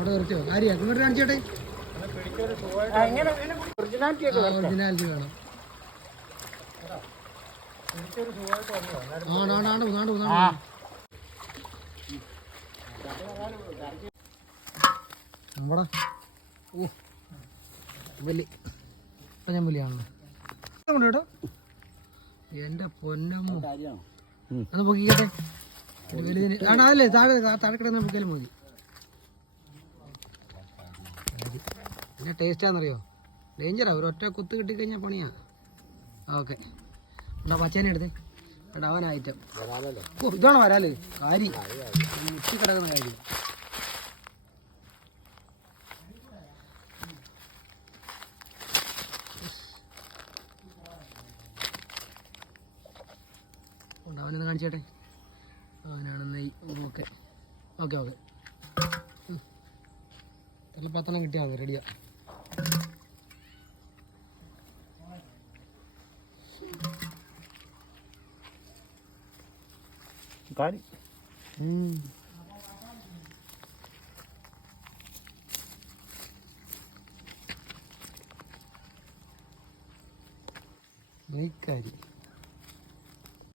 അവിടെ നിർത്തിയോ കാര്യ ഇങ്ങോട്ട് കാണിച്ചോട്ടെ ഒറിജിനാലിറ്റി വേണം നമ്മടെ വലിയ ഞാൻ വലിയാണല്ലോ കേട്ടോ എന്റെ പൊന്നമ്മോ ഒന്ന് പൊക്കിക്കട്ടെ വലുതിന് ആണോ അതല്ലേ താഴെ കിടന്ന് പൊക്കിയാലും മതി പിന്നെ ടേസ്റ്റാന്നറിയോ ഡേഞ്ചറാ ഒരൊറ്റ കുത്ത് കിട്ടിക്കഴിഞ്ഞാൽ പണിയാ ഓക്കെ എന്താ പച്ചേനെ എടുത്ത് എടാ അവൻ ഐറ്റം ഓ ഇതാണ് വരാല് കാരി മുറ്റി കിടക്കുന്ന കാര്യം അവനൊന്ന് കാണിച്ചേട്ടെ അവനാണെന്ന് ഓക്കെ ഓക്കെ ഓക്കെ തല്ലി 10 കിട്ടിയാൽ മതി റെഡിയാ കാരി